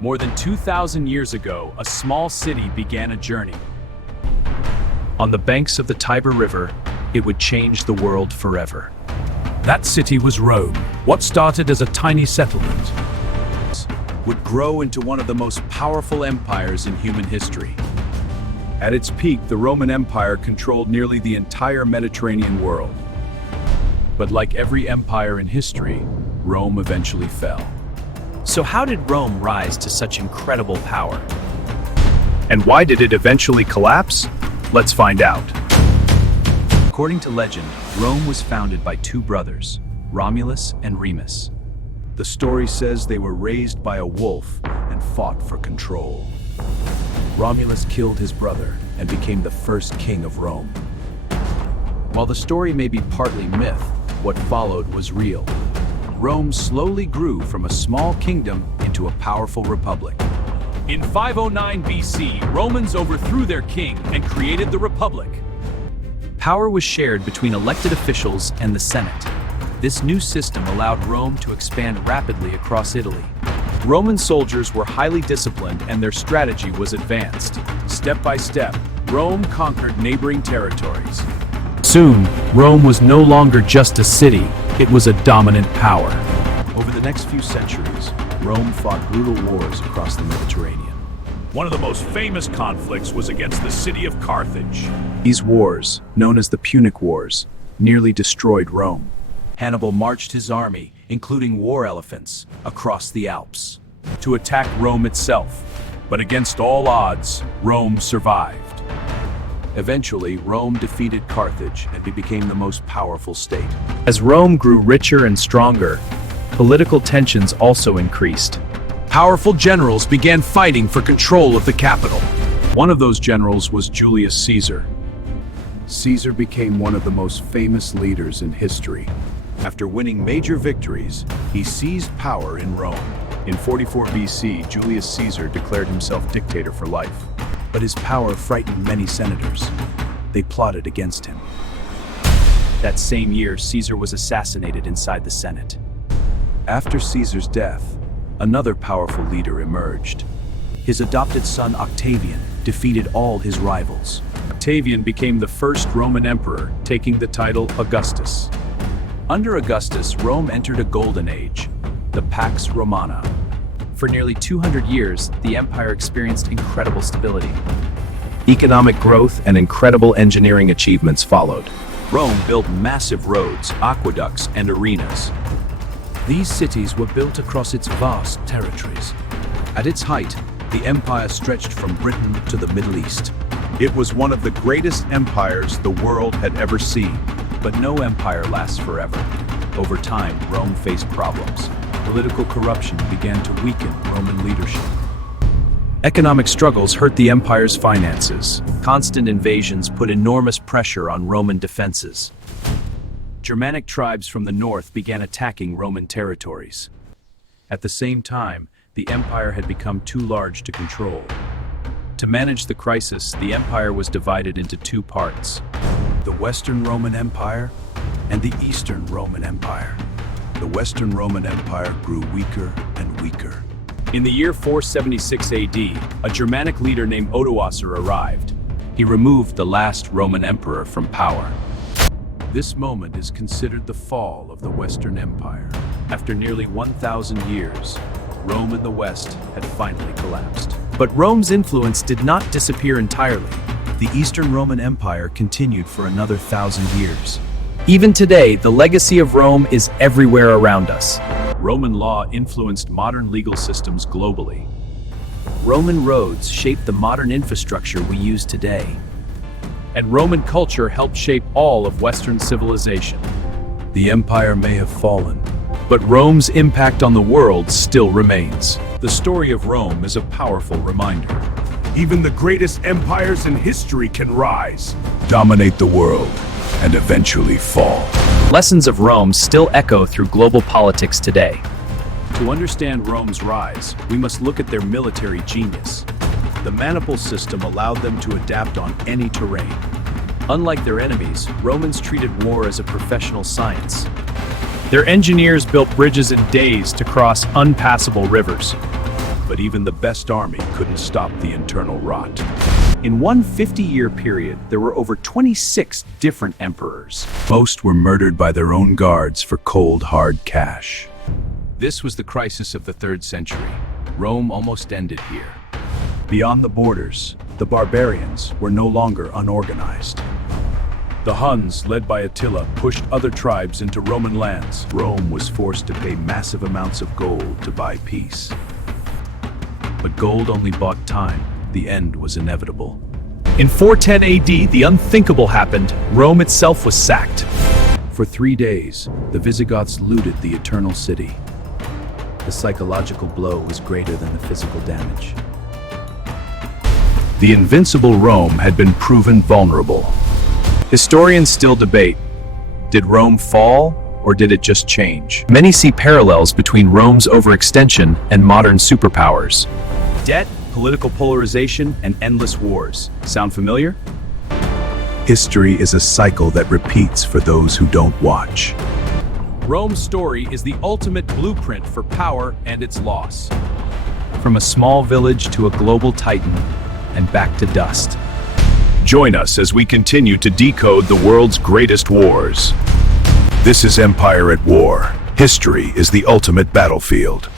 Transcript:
More than 2,000 years ago, a small city began a journey. On the banks of the Tiber River, it would change the world forever. That city was Rome. What started as a tiny settlement would grow into one of the most powerful empires in human history. At its peak, the Roman Empire controlled nearly the entire Mediterranean world. But like every empire in history, Rome eventually fell. So how did Rome rise to such incredible power? And why did it eventually collapse? Let's find out. According to legend, Rome was founded by two brothers, Romulus and Remus. The story says they were raised by a wolf and fought for control. Romulus killed his brother and became the first king of Rome. While the story may be partly myth, what followed was real. Rome slowly grew from a small kingdom into a powerful republic. In 509 BC, Romans overthrew their king and created the Republic. Power was shared between elected officials and the Senate. This new system allowed Rome to expand rapidly across Italy. Roman soldiers were highly disciplined and their strategy was advanced. Step by step, Rome conquered neighboring territories. Soon, Rome was no longer just a city, it was a dominant power. Over the next few centuries, Rome fought brutal wars across the Mediterranean. One of the most famous conflicts was against the city of Carthage. These wars, known as the Punic Wars, nearly destroyed Rome. Hannibal marched his army, including war elephants, across the Alps to attack Rome itself. But against all odds, Rome survived. Eventually, Rome defeated Carthage and became the most powerful state. As Rome grew richer and stronger, political tensions also increased. Powerful generals began fighting for control of the capital. One of those generals was Julius Caesar. Caesar became one of the most famous leaders in history. After winning major victories, he seized power in Rome. In 44 BC, Julius Caesar declared himself dictator for life. But his power frightened many senators. They plotted against him. That same year, Caesar was assassinated inside the Senate. After Caesar's death, another powerful leader emerged. His adopted son Octavian defeated all his rivals. Octavian became the first Roman emperor, taking the title Augustus. Under Augustus, Rome entered a golden age, the Pax Romana. For nearly 200 years, the empire experienced incredible stability. Economic growth and incredible engineering achievements followed. Rome built massive roads, aqueducts, and arenas. These cities were built across its vast territories. At its height, the empire stretched from Britain to the Middle East. It was one of the greatest empires the world had ever seen. But no empire lasts forever. Over time, Rome faced problems. Political corruption began to weaken Roman leadership. Economic struggles hurt the empire's finances. Constant invasions put enormous pressure on Roman defenses. Germanic tribes from the north began attacking Roman territories. At the same time, the empire had become too large to control. To manage the crisis, the empire was divided into two parts: the Western Roman Empire and the Eastern Roman Empire. The Western Roman Empire grew weaker and weaker. In the year 476 AD, a Germanic leader named Odoacer arrived. He removed the last Roman emperor from power. This moment is considered the fall of the Western Empire. After nearly 1,000 years, Rome in the West had finally collapsed. But Rome's influence did not disappear entirely. The Eastern Roman Empire continued for another 1,000 years. Even today, the legacy of Rome is everywhere around us. Roman law influenced modern legal systems globally. Roman roads shaped the modern infrastructure we use today. And Roman culture helped shape all of Western civilization. The empire may have fallen, but Rome's impact on the world still remains. The story of Rome is a powerful reminder. Even the greatest empires in history can rise, dominate the world, and eventually fall. Lessons of Rome still echo through global politics today. To understand Rome's rise, we must look at their military genius. The maniple system allowed them to adapt on any terrain. Unlike their enemies, Romans treated war as a professional science. Their engineers built bridges in days to cross unpassable rivers. But even the best army couldn't stop the internal rot. In one 50-year period, there were over 26 different emperors. Most were murdered by their own guards for cold, hard cash. This was the crisis of the 3rd century. Rome almost ended here. Beyond the borders, the barbarians were no longer unorganized. The Huns, led by Attila, pushed other tribes into Roman lands. Rome was forced to pay massive amounts of gold to buy peace. But gold only bought time. The end was inevitable. In 410 AD, the unthinkable happened. Rome itself was sacked. For 3 days, the Visigoths looted the Eternal City. The psychological blow was greater than the physical damage. The invincible Rome had been proven vulnerable. Historians still debate, did Rome fall or did it just change? Many see parallels between Rome's overextension and modern superpowers. Debt, political polarization, and endless wars. Sound familiar? History is a cycle that repeats for those who don't watch. Rome's story is the ultimate blueprint for power and its loss. From a small village to a global titan, and back to dust. Join us as we continue to decode the world's greatest wars. This is Empire at War. History is the ultimate battlefield.